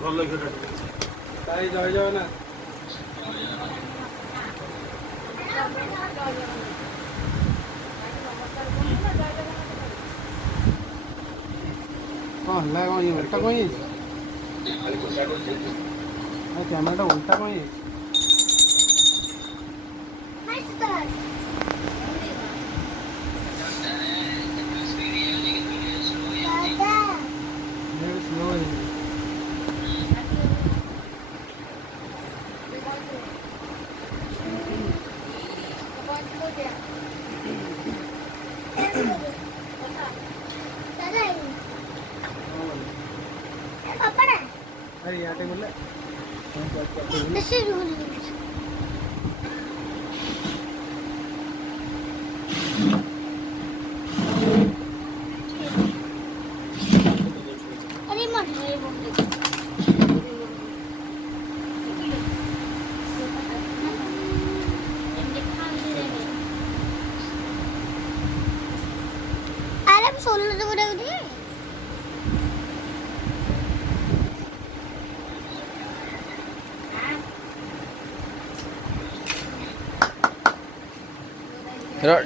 ଭଲ ଲାଗିବ ତାଇ ଜୟ ଜଗନ୍ନାଥ। କଣ ହେଲା କଣ ଇଏ ଉଲ୍ଟା କଣ ହେଇଛି? କ୍ୟାମେରାଟା ଉଲ୍ଟା କଣ ହେଇଛି? ସ୍ଲୋ ହେଇଛି। अरे यहाँ टेबल है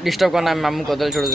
डिस्टर्ब करना मामू कदल छोड़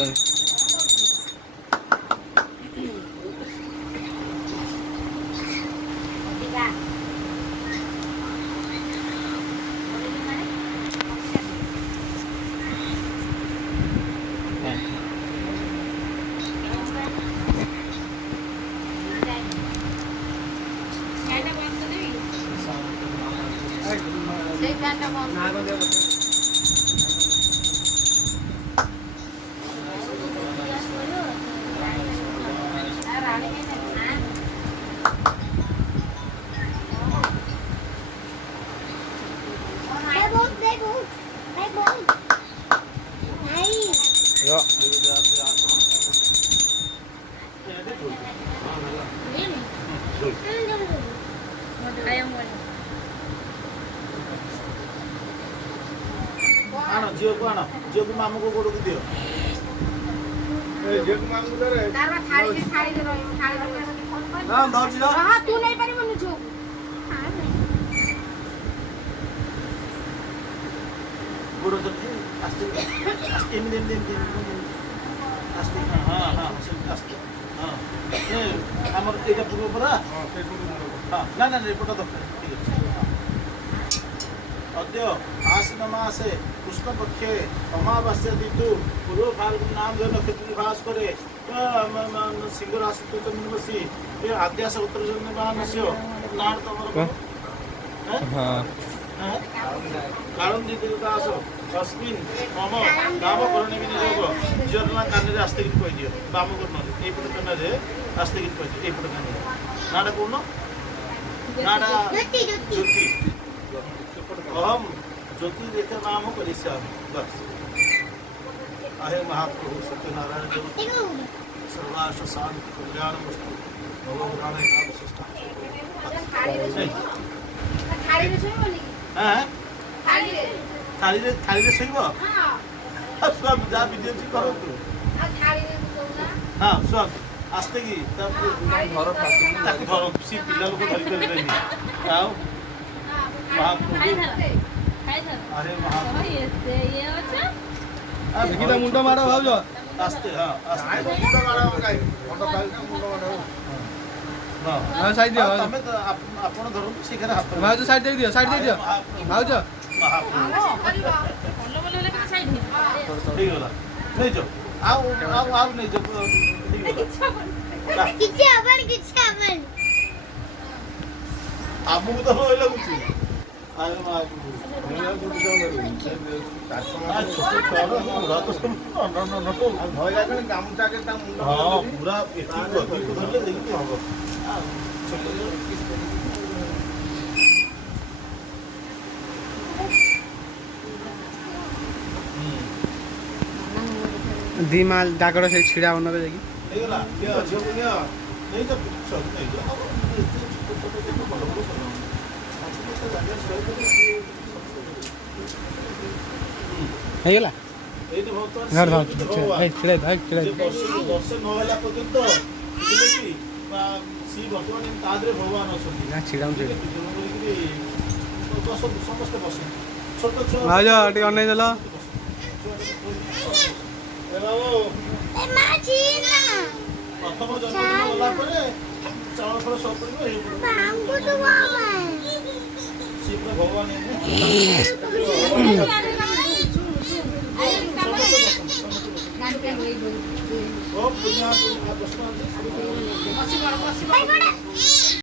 आना झील को आना झील को मामू को गोड़ को दियो झील को मामू को दे तारवा थाली दे हां धर जा हां तू नहीं पारी मनु झो गोड़ तो आस्ते आस्ते दिन आस्ते हां हां आस्ते हां ए हमर एटा पूर्व परा हां ना ना रिपोर्ट दरकार ठीक है अद्य आश्विन मासे कृष्ण पक्षे अमावास्या तिथि पूर्व फाल्गुन नाम नक्षत्र भास करे सिंह राशि बसी ये आद्यास उत्तर जन्मस्य नाम तमर हां कारण दीदी दास अस्मिन मम नाम करणे बिन जोग जन्म काने रास्ते की कहि दियो बाम करनो ए पट कना जे रास्ते की कहि ए पट कना नाडा कोनो नाडा ज्योति अहम ज्योति रेखा नाम करिष्यामि बस आहे महाप्रभु सत्यनारायण देव सर्वार्थ शांति कल्याण वस्तु भगवान एकादशिष्टा थाली रे सोइबोनी हां थाली रे सोइबो हां सब जा विद्युत करो तू थाली रे सोना हां सब आस्ते की तब घर ताकि घर सी पिला लोग धरि कर देनी आओ अरे महाप्रभु ये अच्छा आ बिकिदा मुंडा मारो भाउजो आस्ते हां आस्ते मुंडा मारो काई मुंडा मुंडा मारो हां हां साइड दियो तमे तो आपण धरु सिखरे हाथ भाउजो साइड दे दियो भाउजो महाप्रभु बोलो बोलो ले साइड दियो ठीक होला नहीं जो आओ नहीं जो ठीक होला किछे अपन आमु तो होय लगुची ଆରେ ମା ଛୋଟ ଛୁଆର ବୁଢ଼ା ତ ସବୁ ଭୟ ଲାଗିଲେ ଗାମୁଛା କେ ତା ମୁଣ୍ଡ ହଁ ପୁରା ଏଠି ଧରିଲେ ଦେଇକି ହବ ଦି ମାଲ ଜାଗର ସେଇ ଛିଡ଼ା ହଉନବେ ଯାଇକି ହେଇଗଲା କିଏ ଝିଅକୁ ନିଅ ନେଇ ତ ସବୁ ନେଇଯିବ ଭଲ ଭଲ ହେଇଗଲା ଏଇଠି ବର୍ତ୍ତମାନ ଘର ସିଏ ଧର ହଉଛନ୍ତି ଭଗବାନ। ଏଇ ଛିଡ଼ା ଛିଡ଼ା ଯେ ବର୍ଷେ ନ ହେଲା ପର୍ଯ୍ୟନ୍ତ ବୁଝିଲେ କି ବା ସିଏ ବର୍ତ୍ତମାନ ଏମିତି ତା ଦେହରେ ଭଗବାନ ଅଛନ୍ତି ନା ଛିଡ଼ା ବୁଝିଲେ କି? ତେଣୁ କରିକିରି ବସନ୍ତୁ ସମସ୍ତେ ବସନ୍ତୁ ଛୋଟ ଛୁଆ ଭାଉଜ ଟିକେ ଅନେଇ ଦେଲ ପ୍ରଥମ ଜନ୍ମଦିନ ଗଲା ପରେ ଚାଉଳ ଫଳ ସବୁ କରିବ ସିଏ ପୁରା ଭଗବାନ ଓ ପୁଣ୍ୟ ପ୍ରଶ୍ନ ଅଛି